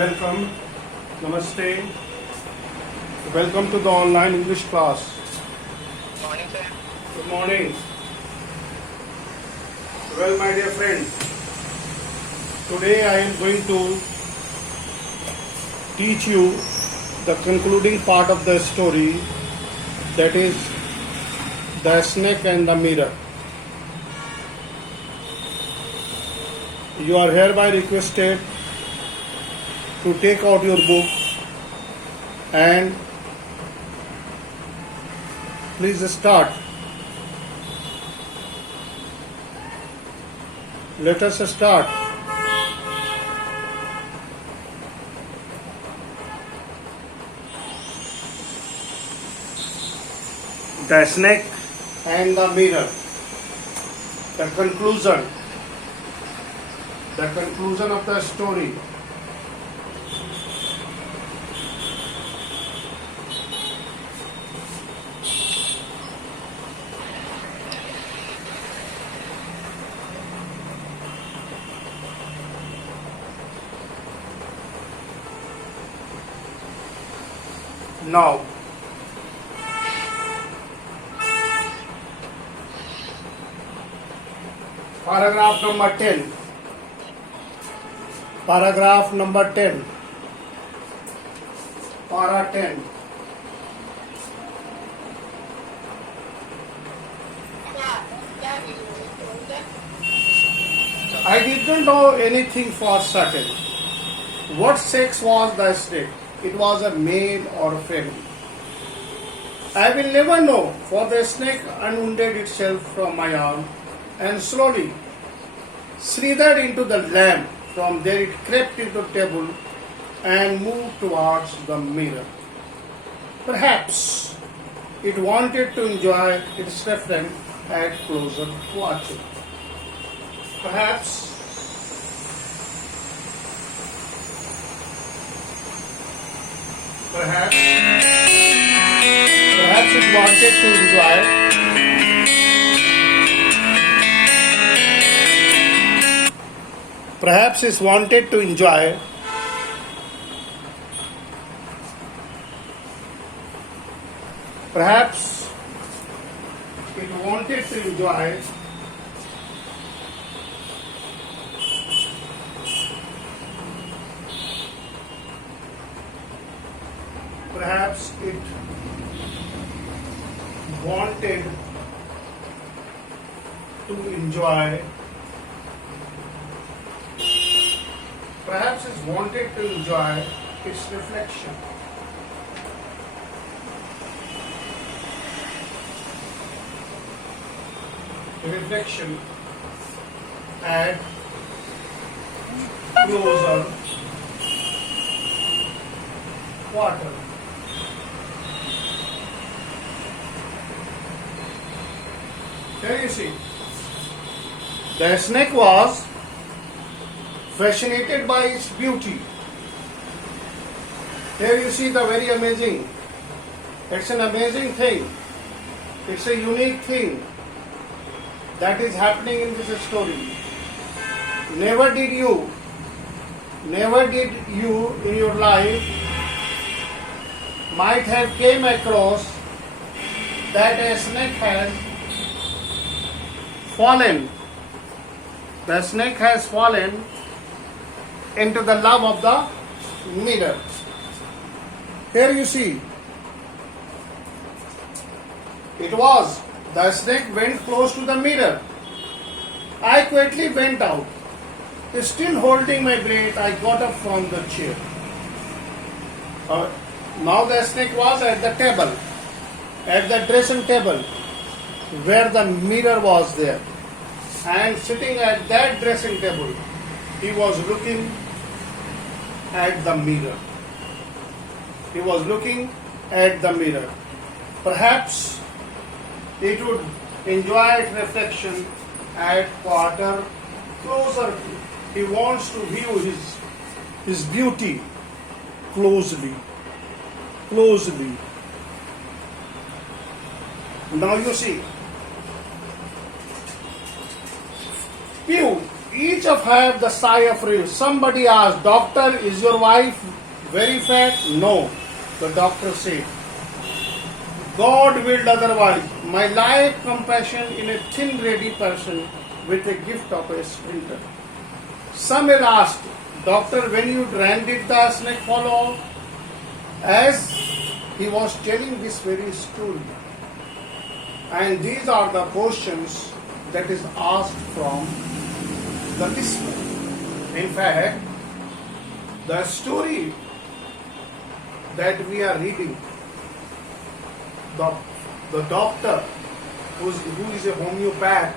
Welcome, Namaste. Welcome to the online English class. Morning, sir. Good morning. Well, my dear friend, today I am going to teach you the concluding part of the story, that is the snake and the mirror. You are hereby requested to take out your book and please start. Let us start. The snake and the mirror. The conclusion. The conclusion of the story. Now, paragraph number 10. Paragraph number 10. Para 10. I did not know anything for certain. What sex was the snake? It was a male or female. I will never know, for the snake unwounded itself from my arm and slowly slithered into the lamp. From there it crept into the table and moved towards the mirror. Perhaps it wanted to enjoy its reflection at closer watching. Perhaps it wanted to enjoy. Perhaps it wanted to enjoy. Perhaps it wanted to enjoy. Perhaps it wanted to enjoy. Perhaps it wanted to enjoy its reflection. Reflection at closer quarter. Here you see, the snake was fascinated by its beauty. Here you see the very amazing. It's an amazing thing. It's a unique thing that is happening in this story. Never did you in your life might have came across that a snake has fallen. The snake has fallen into the love of the mirror. Here you see, the snake went close to the mirror. I quickly went out. Still holding my breath, I got up from the chair. Now the snake was at the table, at the dressing table, where the mirror was there. And sitting at that dressing table, he was looking at the mirror. He was looking at the mirror. Perhaps it would enjoy its reflection at quarter closer. He wants to view his beauty closely. Now you see, each of have the sigh of relief. Somebody asked, "Doctor, is your wife very fat?" No. The doctor said, "God willed otherwise. My life compassion in a thin, ready person with a gift of a sprinter." Some had asked, "Doctor, when you ran, did the snake follow?" As he was telling this very story. And these are the questions that is asked from the listener. In fact, the story that we are reading, the doctor who is a homeopath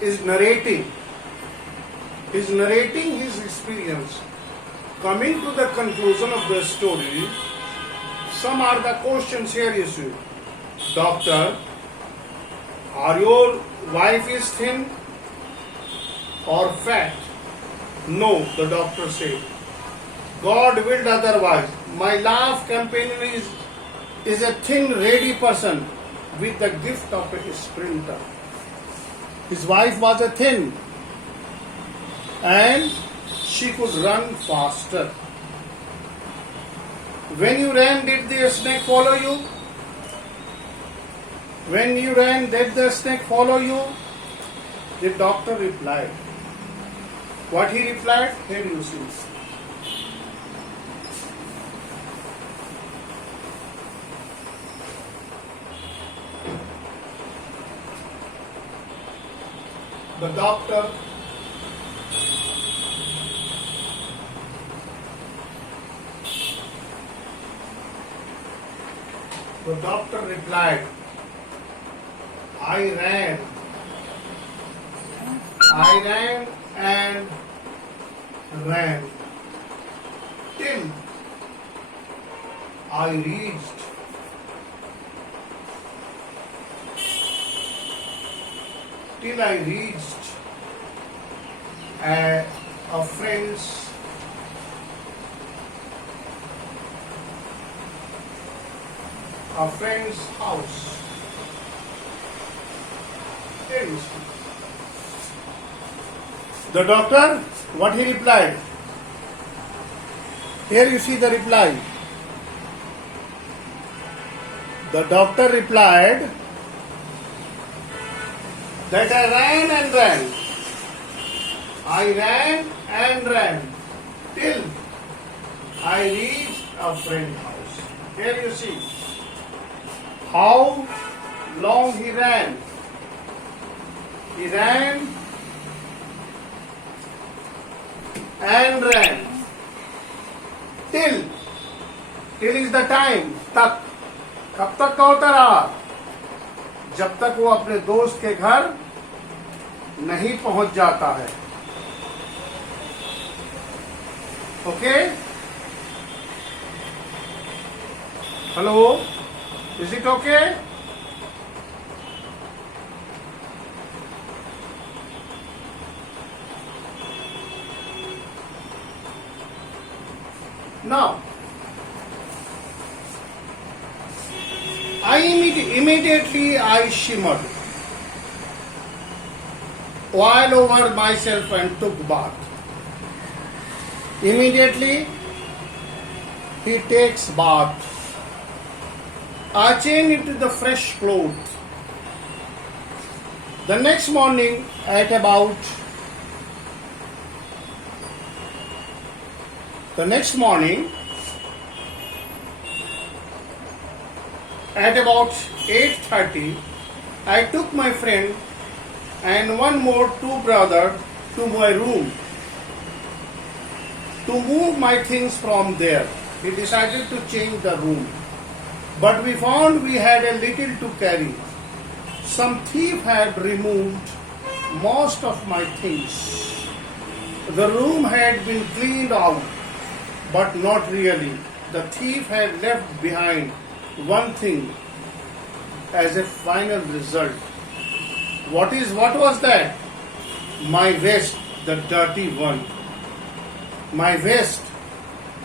is narrating his experience. Coming to the conclusion of the story, some are the questions here you see. Doctor, are your wife is thin or fat? No, the doctor said. God willed otherwise. My life companion is a thin, ready person with the gift of a sprinter. His wife was a thin and she could run faster. When you ran, did the snake follow you? When you ran, did the snake follow you? The doctor replied. What he replied? Here you see. The doctor replied, I ran and ran till I reached a friend's house. The doctor, what he replied? Here you see the reply. The doctor replied that I ran and ran. I ran and ran till I reached a friend's house. Here you see how long he ran. He ran and ran till is the time, तक. कब तक का होता रहा? जब तक वो अपने दोस्त के घर नहीं पहुंच जाता है. Okay? Hello? Is it okay? Now, immediately I shimmered, oiled over myself and took bath. Immediately he takes bath. I change into the fresh clothes. The next morning at about 8:30, I took my friend and two brothers to my room to move my things from there. We decided to change the room, but we found we had a little to carry. Some thief had removed most of my things. The room had been cleaned out, but not really. The thief had left behind one thing as a final result. What was that? My vest, the dirty one. My vest,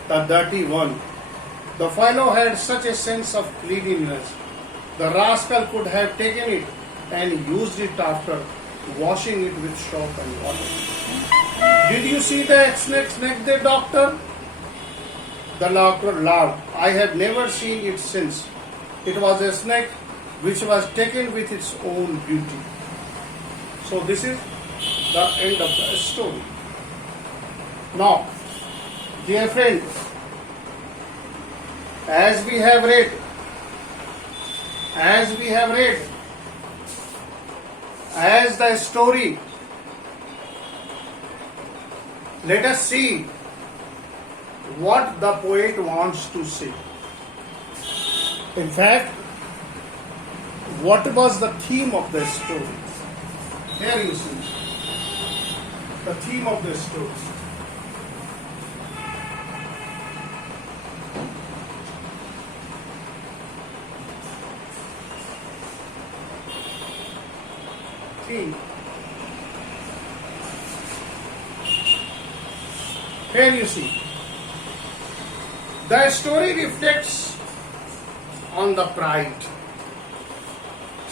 the dirty one. The fellow had such a sense of cleanliness. The rascal could have taken it and used it after washing it with soap and water. Did you see the snake there, doctor? The doctor laughed. I have never seen it since. It was a snake which was taken with its own beauty. So this is the end of the story. Now, dear friend, as we have read, as the story, let us see what the poet wants to say. In fact, what was the theme of the story? Here you see the theme of the story. Theme. Here you see. The story reflects on the pride.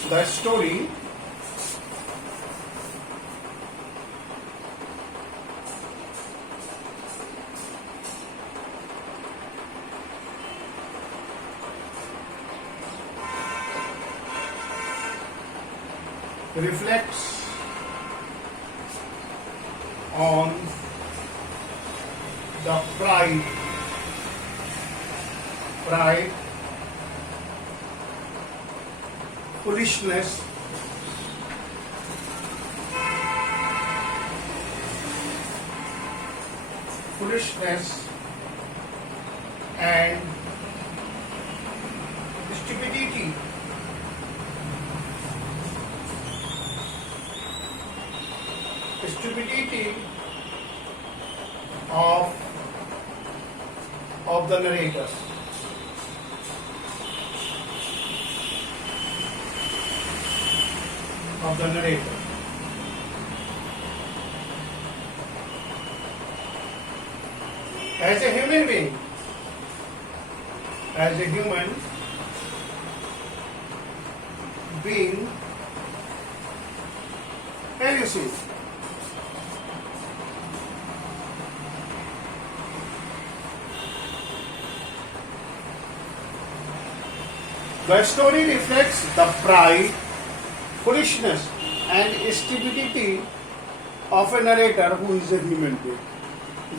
The story reflects on the pride, foolishness, and stupidity. Stupidity of the narrator. As a human being, can you see? The story reflects the pride, foolishness, and stupidity of a narrator who is a human being.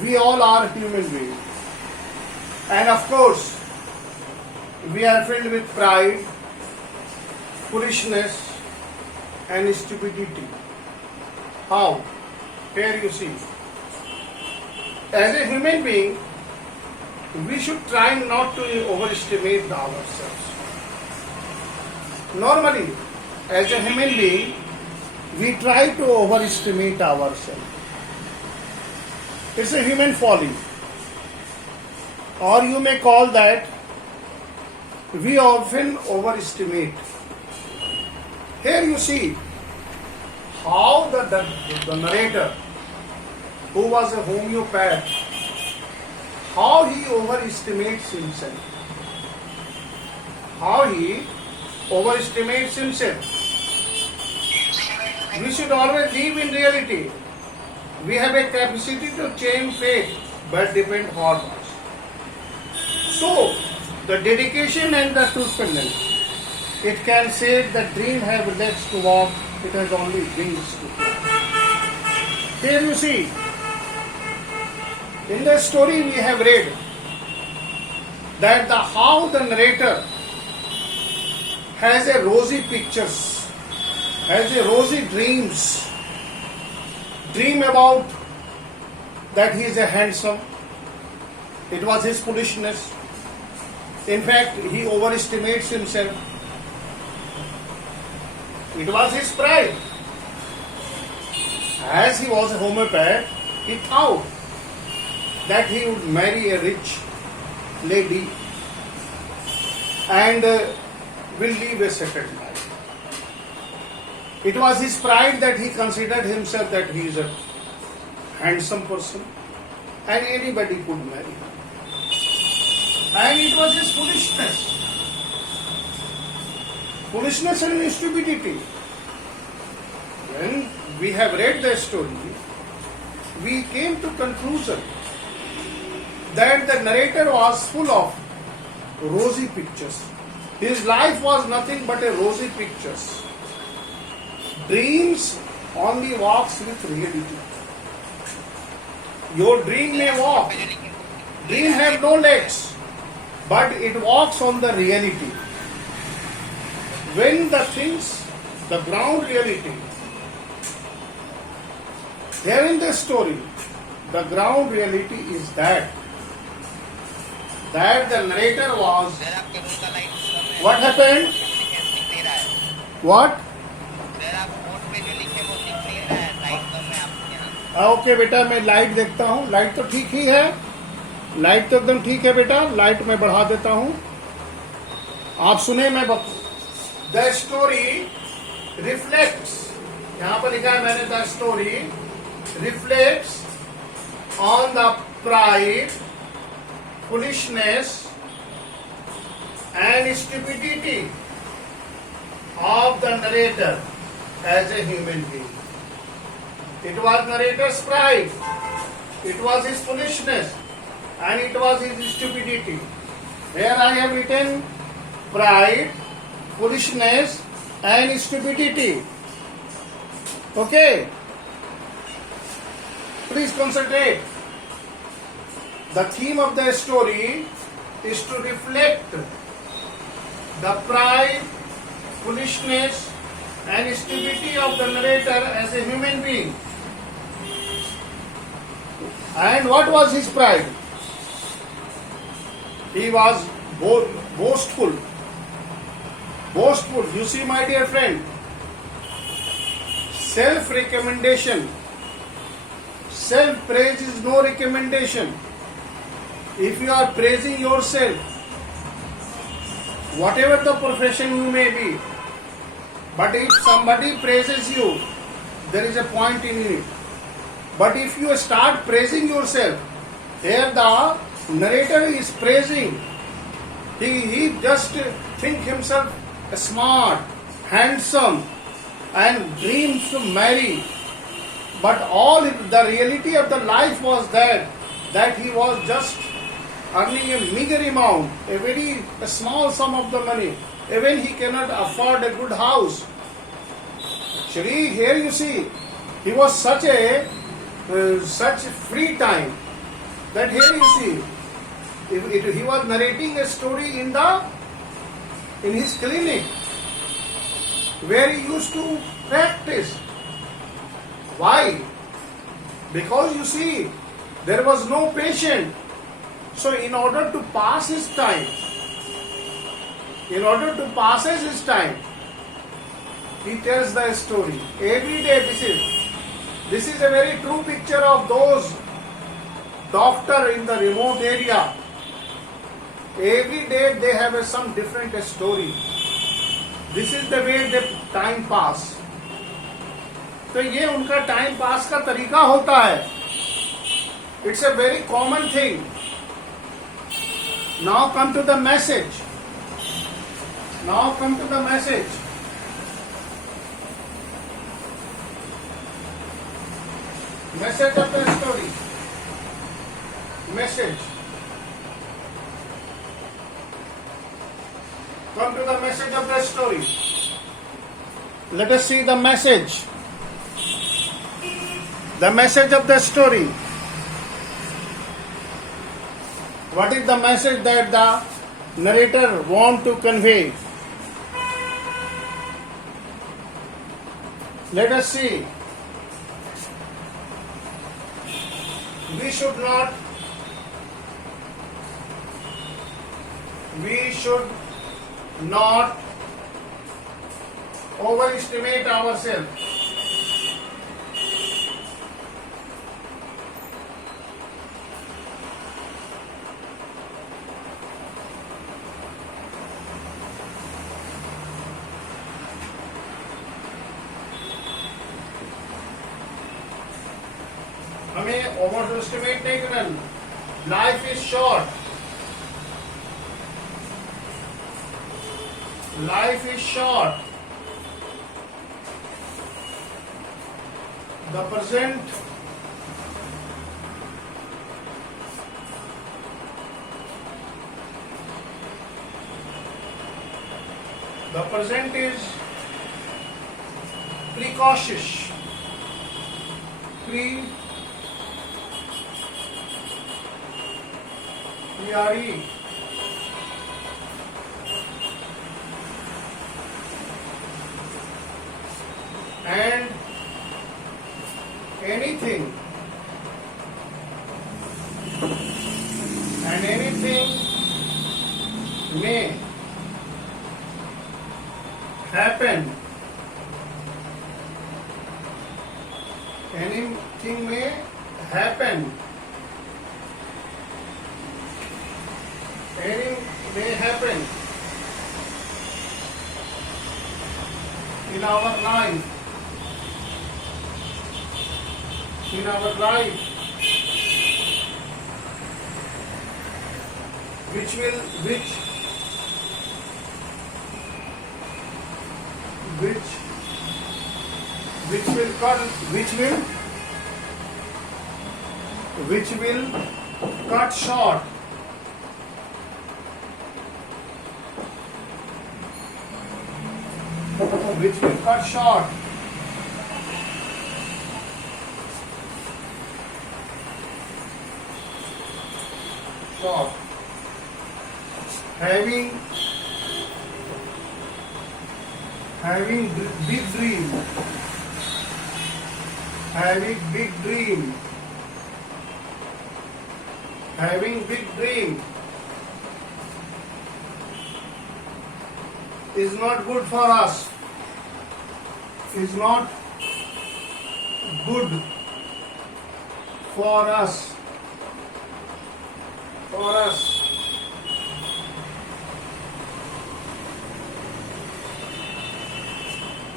We all are human beings. And of course, we are filled with pride, foolishness, and stupidity. How? Here you see. As a human being, we should try not to overestimate ourselves. Normally, as a human being, we try to overestimate ourselves. It's a human folly. Or you may call that we often overestimate. Here you see how the narrator, who was a homeopath, how he overestimates himself. We should always live in reality. We have a capacity to change fate, but depend on us. So, the dedication and the truthfulness, it can say the dream have legs to walk, it has only wings to fly. Here you see, in the story we have read that how the narrator has a rosy pictures, has a rosy dream about that he is a handsome. It was his foolishness. In fact, he overestimates himself. It was his pride. As he was a homeopath, he thought that he would marry a rich lady and will live a settled life. It was his pride that he considered himself that he is a handsome person and anybody could marry him. And it was his foolishness and stupidity. When we have read the story, we came to conclusion that the narrator was full of rosy pictures. His life was nothing but a rosy pictures. Dreams only walks with reality. Your dream may walk. Dream have no legs, but it walks on the reality. When the things, the ground reality, here in the story, the ground reality is that the narrator was. Sir आपके room का light कम है। What happened? दिख नहीं रहा है। What? Sir आप board पे जो लिखे वो दिख नहीं रहा है, लाइट कम है आपके यहाँ। ओके बेटा, मैं लाइट देखता हूँ। लाइट तो ठीक ही है, लाइट तो एकदम ठीक है बेटा। लाइट मैं बढ़ा देता हूँ, आप सुने। मैं द स्टोरी रिफ्लेक्ट्स, यहाँ पर लिखा है मैंने, the story reflects on the pride, foolishness and stupidity of the narrator as a human being. It was narrator's pride, it was his foolishness, and it was his stupidity. Here I have written pride, foolishness, and stupidity. Okay? Please concentrate. The theme of the story is to reflect the pride, foolishness, and stupidity of the narrator as a human being. And what was his pride? He was boastful. Boastful. You see, my dear friend, self-recommendation. Self-praise is no recommendation. If you are praising yourself, whatever the profession you may be, but if somebody praises you, there is a point in it. But if you start praising yourself, here the narrator is praising. He just think himself smart, handsome, and dreams to marry. But all the reality of the life was that he was just earning a meager amount, a very small sum of the money. Even he cannot afford a good house. Actually, here you see, he was such free time that here you see, he was narrating a story in his clinic where he used to practice. Why? Because you see, there was no patient. So in order to pass his time, he tells the story. Every day this is a very true picture of those doctor in the remote area. Every day they have some different story. This is the way they time pass. तो ये उनका time pass का तरीका होता है. It's a very common thing. Now come to the message. Message of the story. Message. Come to the message of the story. Let us see the message. The message of the story. What is the message that the narrator want to convey? Let us see. We should not overestimate ourselves. हमें over estimate नहीं करना. Life is short. the present is precautious. Pre and anything may happen. Anything may happen. Anything may happen in our life. In our life, which will cut short having big dream is not good for us, is not good for us.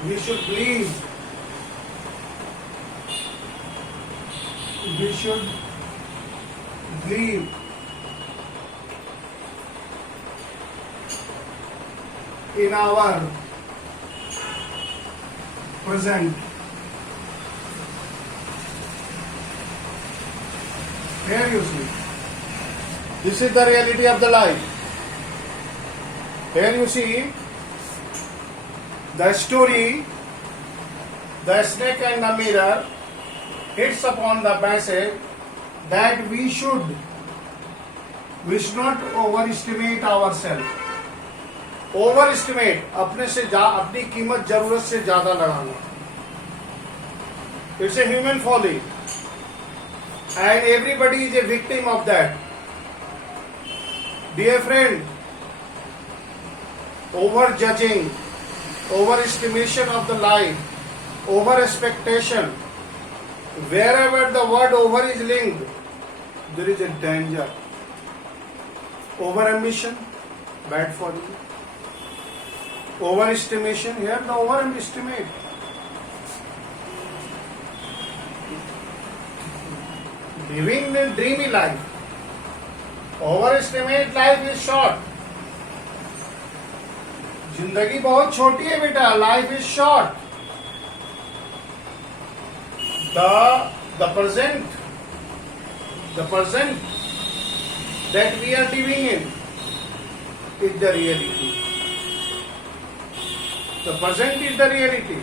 We should believe. In our present. Here you see. This is the reality of the life. Here you see the story, the snake and the mirror hits upon the message that we should not overestimate ourselves. Overestimate, अपनी कीमत जरूरत से ज्यादा लगाना. It's a human folly, and everybody is a victim of that. Dear friend, over judging, overestimation of the life, over expectation, wherever the word over is linked, there is a danger. Over ambition, bad for you. Overestimation, here the overestimate. Living a dreamy life. Overestimate life is short. जिंदगी बहुत छोटी है बेटा. Life is short. The present that we are living in is the reality. The present is the reality.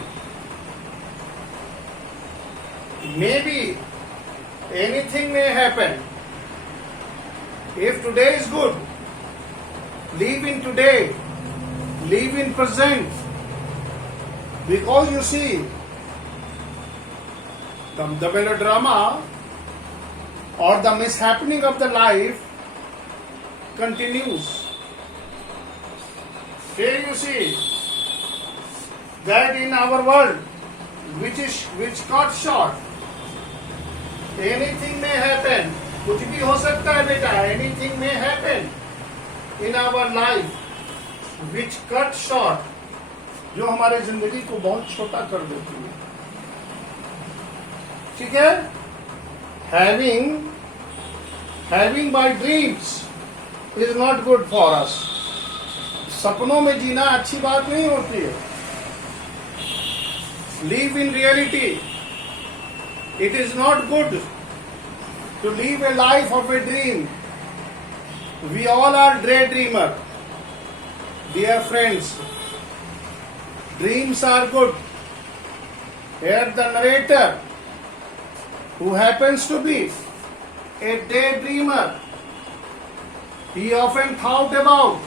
Maybe anything may happen. If today is good, live in today, live in present. Because you see, the melodrama or the mishappening of the life continues. Here you see that in our world, which cut short, anything may happen. कुछ भी हो सकता है बेटा. Anything may happen in our life, which cut short, जो हमारे जिंदगी को बहुत छोटा कर देती है. ठीक है. Having by dreams is not good for us. सपनों में जीना अच्छी बात नहीं होती है. Live in reality. It is not good to live a life of a dream. We all are daydreamer. Dear friends, dreams are good. Here the narrator, who happens to be a daydreamer, he often thought about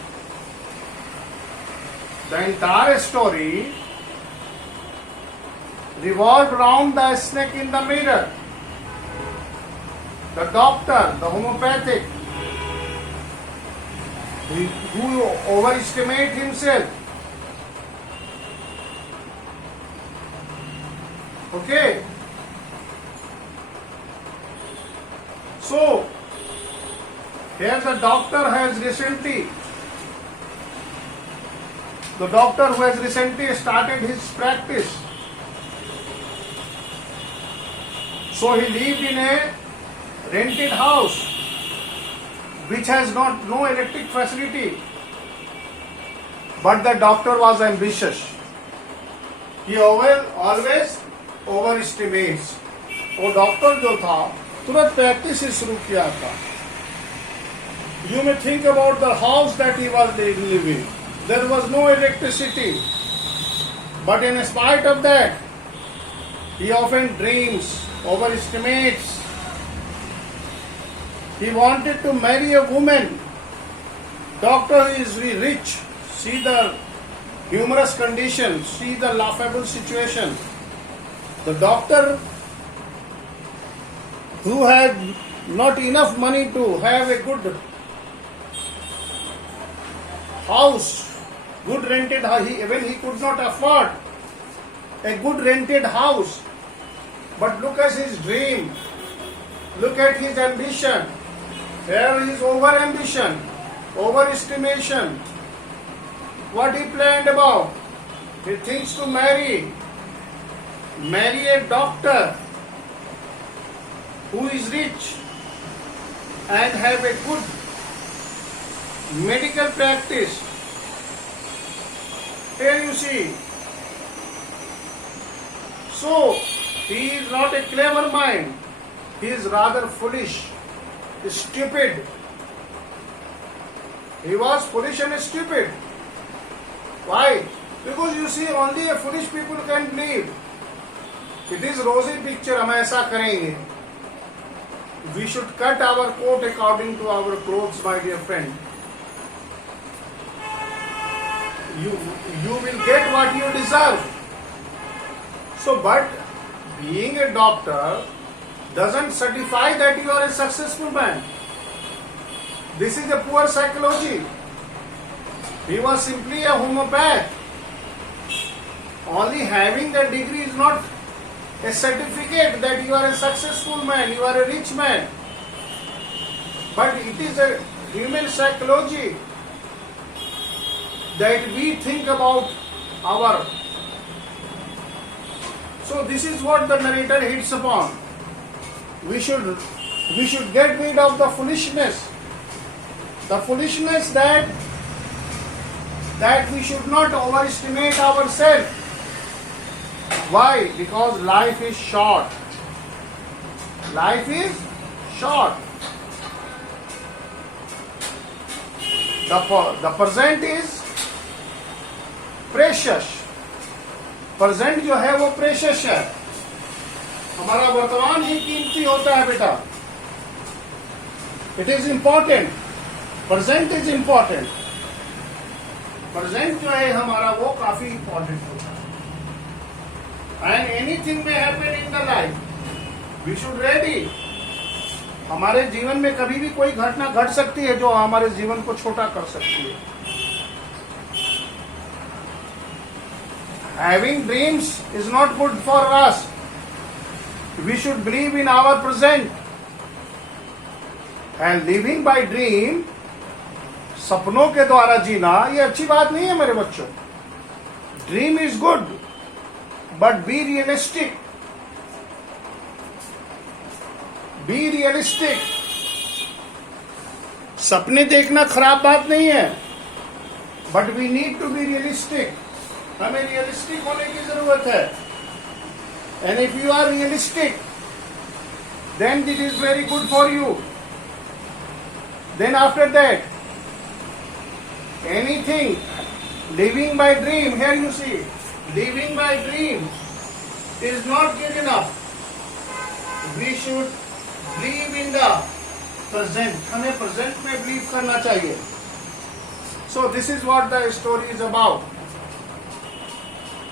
the entire story revolved around the snake in the mirror, the doctor, the homeopathic, who overestimate himself. Okay? So, here the doctor who has recently started his practice. So he lived in a rented house which has no electric facility. But the doctor was ambitious. He always overestimates. वो doctor जो था तुरंत practice ही शुरू किया था. You may think about the house that he was living. There was no electricity. But in spite of that, he often dreams, overestimates. He wanted to marry a woman. Doctor is rich. See the humorous condition. See the laughable situation. The doctor who had not enough money to have a good house, good rented house, even he could not afford a good rented house. But look at his dream, look at his ambition. Here is over ambition, overestimation. What he planned about? He thinks to marry a doctor who is rich and have a good medical practice. Here you see. So, he is not a clever mind. He is rather foolish, stupid. He was foolish and stupid. Why? Because you see, only a foolish people can believe. It is rosy picture. हम ऐसा करेंगे. We should cut our coat according to our clothes, my dear friend. You will get what you deserve. So, but being a doctor doesn't certify that you are a successful man. This is a poor psychology. He was simply a homeopath. Only having the degree is not a certificate that you are a successful man, you are a rich man. But it is a human psychology that we think about our. So this is what the narrator hits upon. We should get rid of the foolishness. The foolishness that we should not overestimate ourselves. Why? Because life is short. Life is short. The present is precious. Present जो है वो precious है. हमारा वर्तमान ही कीमती होता है बेटा. It is important. Present is important. Present जो है हमारा वो काफी इंपॉर्टेंट होता है. एंड एनीथिंग में happen in the life, we should ready. हमारे जीवन में कभी भी कोई घटना घट सकती है जो हमारे जीवन को छोटा कर सकती है. Having dreams is not good for us. We should believe in our present. And living by dream, सपनों के द्वारा जीना ये अच्छी बात नहीं है मेरे बच्चों. Dream is good, but be realistic. Be realistic. सपने देखना खराब बात नहीं है, but we need to be realistic. हमें रियलिस्टिक होने की जरूरत है. And if you are realistic then it is very good for you. Then after that, anything, living by dream, here you see, living by dream is not good enough. We should believe in the present. हमें present में believe करना चाहिए. So this is what the story is about.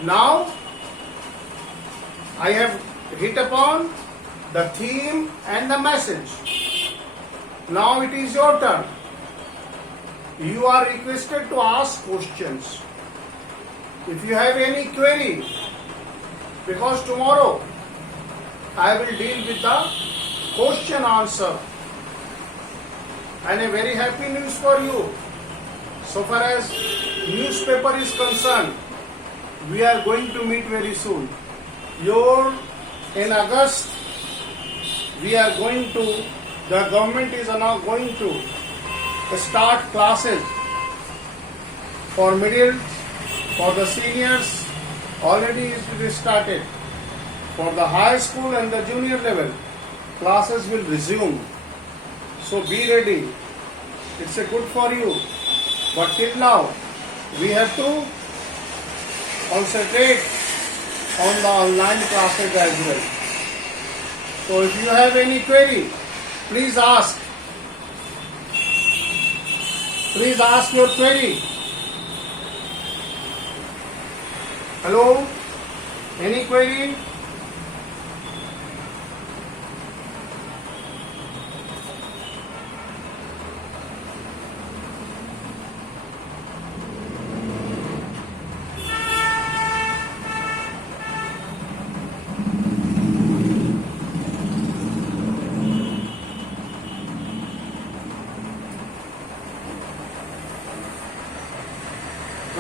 Now I have hit upon the theme and the message. Now it is your turn. You are requested to ask questions. If you have any query, because tomorrow I will deal with the question answer. And a very happy news for you. So far as newspaper is concerned, we are going to meet very soon. In August, we are going to, the government is now going to start classes for middle, for the seniors, already is started. For the high school and the junior level, classes will resume. So be ready. It's a good for you. But till now, we have to concentrate on the online classes as well. So if you have any query, please ask. Please ask your query. Hello? Any query?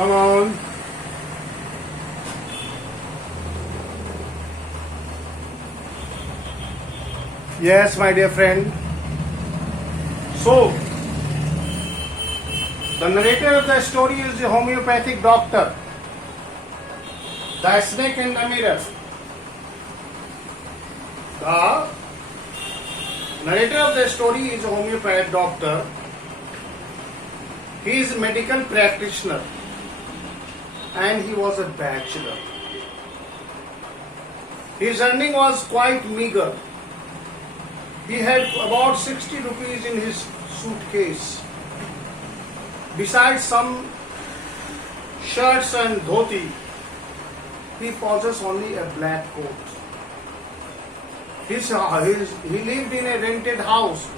Come on. Yes, my dear friend. So, the narrator of the story is the homeopathic doctor. The snake and the mirror. The narrator of the story is a homeopathic doctor. He is a medical practitioner. And he was a bachelor. His earning was quite meager. He had about 60 rupees in his suitcase. Besides some shirts and dhoti, he possessed only a black coat. He lived in a rented house